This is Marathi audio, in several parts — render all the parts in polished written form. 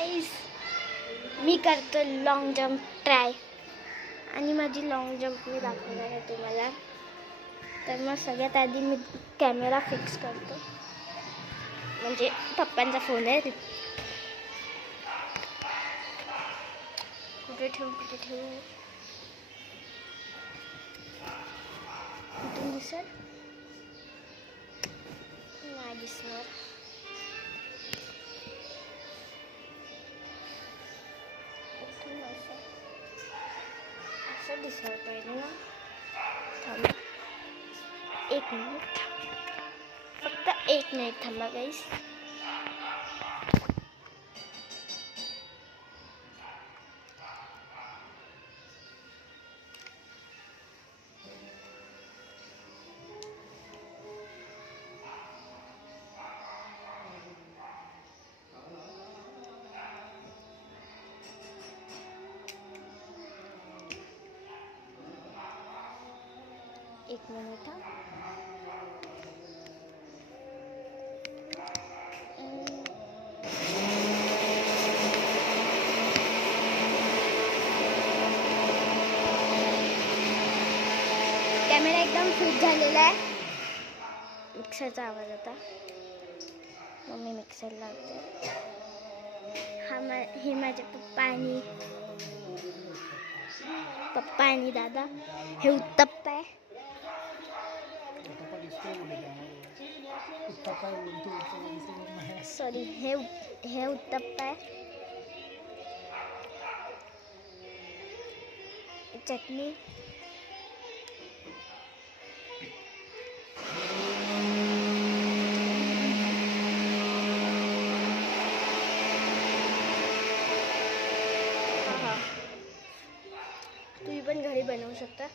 गाईस, मी करतो लॉंग जंप ट्राय आणि माझी लॉंग जंप मी दाखवणार आहे तुम्हाला. तर मग सगळ्यात आधी मी कॅमेरा फिक्स करतो, म्हणजे पप्पांचा फोन आहे. कुठे ठेवू कुठून दिसेल? नाही दिसणार. असं दिसणार पाहिजे ना. थांबा 1 मिनिट, फक्त 1 मिनिट थांबा गाईस. एक मिनिट हा. कॅमेरा एकदम फिट झालेला आहे. मिक्सरचा आवाज होता, मग मी मिक्सर लावते. हे माझे पप्पा आणि दादा. हे उत्तप्पा आहे. सॉरी, हे उत्तप्पा आहे. चटणी, तुम्ही पण घरी बनवू शकता.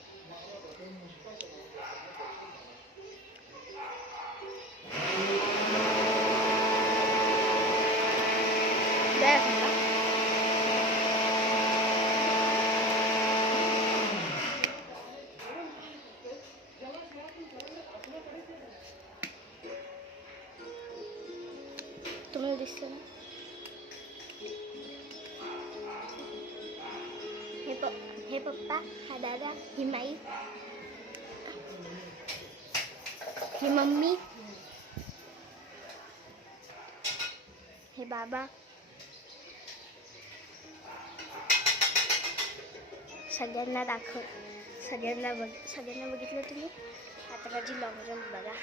तुम्हाला दिसतं ना? हे पप्पा, हा दादा, ही माई, ही मम्मी, हे बाबा. सगळ्यांना बघितलं तुम्ही. आता माझी लॉंग जंप बघा.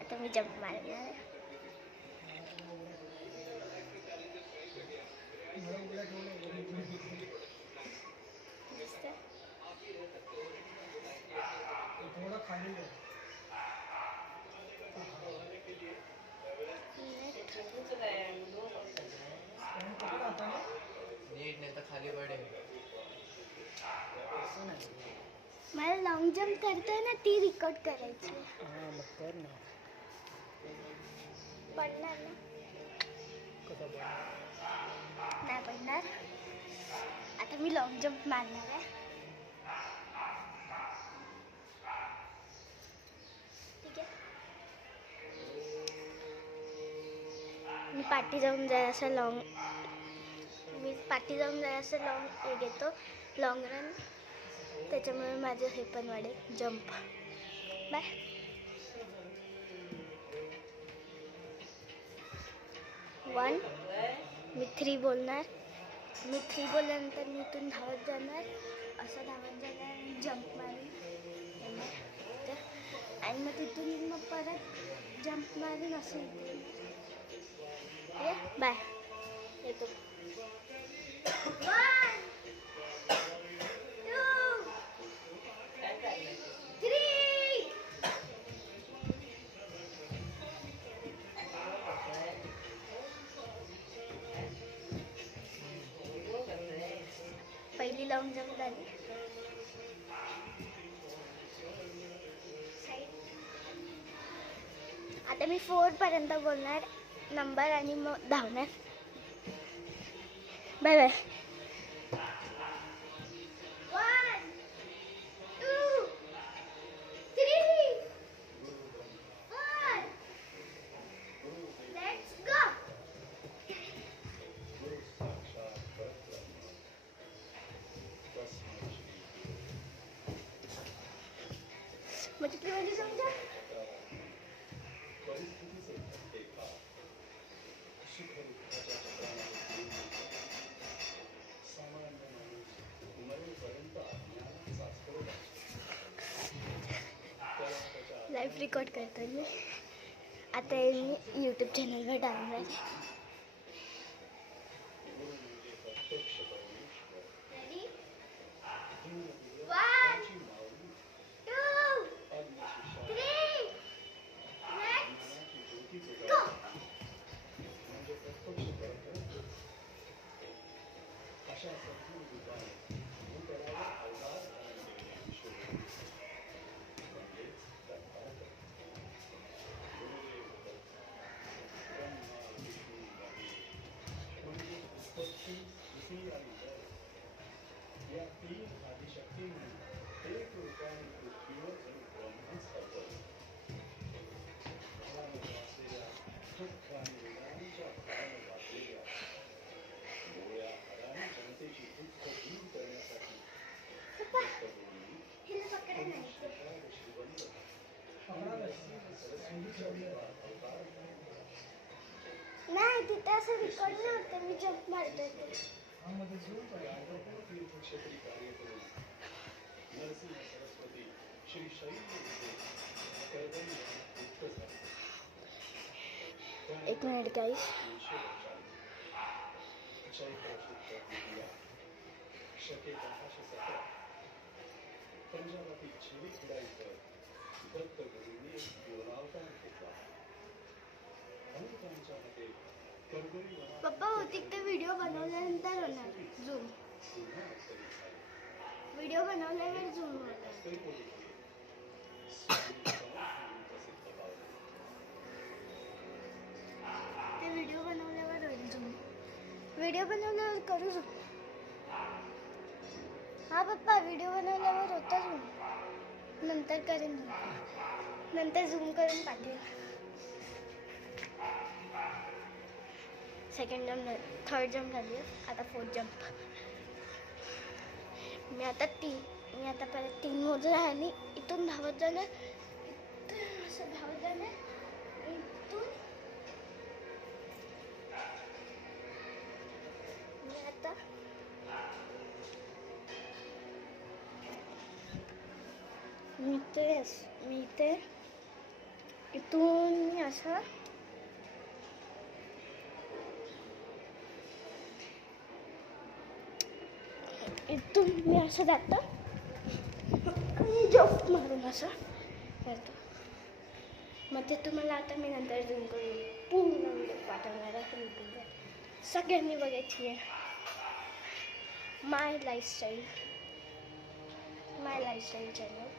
आता मी जंप मारणार आहे. मला लॉंग जंप करतोय ना, ती रेकॉर्ड करायची. पडणार ना? नाही पडणार. आता मी लॉंग जंप मारणार आहे. ठीक आहे. मी पाठी जाऊन जाय असं लॉंग हे घेतो, लॉंग रन. त्याच्यामुळे माझं हे पण वाढेल, जंप. बाय. वन, मी 3 बोलणार. मी 3 बोलल्यानंतर मी इथून धावत जाणार, असं धावत जाणार आणि जंप मारून आणि मग तिथून मग परत जंप मारून असं येते. बाय. येतो. 1, 2, 3. पहिली लॉंग जंप झाली. आता मी 4 पर्यंत बोलणार नंबर आणि मग धावणार. Bye bye. 1 2 3 4 let's go. म्हणजे समजा लाईव्ह रेकॉर्ड करतो मी आता. मी यूट्यूब चॅनलवर टाकणार आहे. नाही तिथे असं रेकॉर्ड नव्हतं. मी जंप मारते एक मिनिट गाईस. पप्पा होती ते व्हिडिओ बनवल्यानंतर होणार झूम. व्हिडिओ बनवल्यावर झूम होणार. ते व्हिडिओ बनवल्यावर होईल झूम. व्हिडिओ बनवल्यावर करू शकतो. हा पप्पा व्हिडिओ बनवल्यावर होता झूम. नंतर करेन नंतर झूम करून पाठवेल. सेकंड जंप, थर्ड जंप झाली. आता 4th जंप. मी आता परत 3 मोजून आणि इथून धावत जाणार. असं धावत जाणार. इथून मी इथे इथून मी असं जातो आणि जंप मारून असं करतो. मग ते तुम्हाला आता मी नंतर झूम करून पूर्ण व्हिडिओ पाठवणार आहे यूट्यूबवर. सगळ्यांनी बघायची आहे. माय लाईफस्टाईल चॅनल.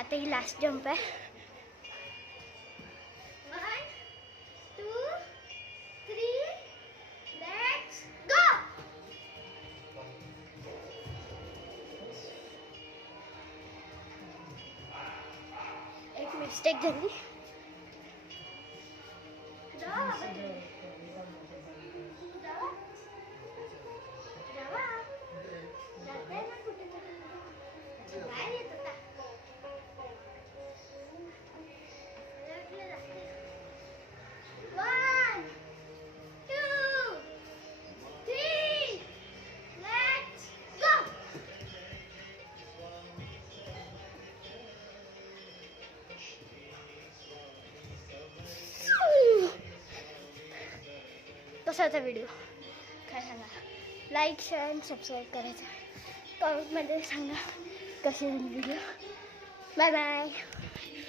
आता ही लास्ट जंप आहे. 1 2 3 लेट्स गो. एक मिस्टेक झाली. कसा होता व्हिडिओ काय सांगा. लाईक शेअर आणि सबस्क्राईब करायचं. कमेंटमध्ये सांगा कसे व्हिडिओ. Bye bye.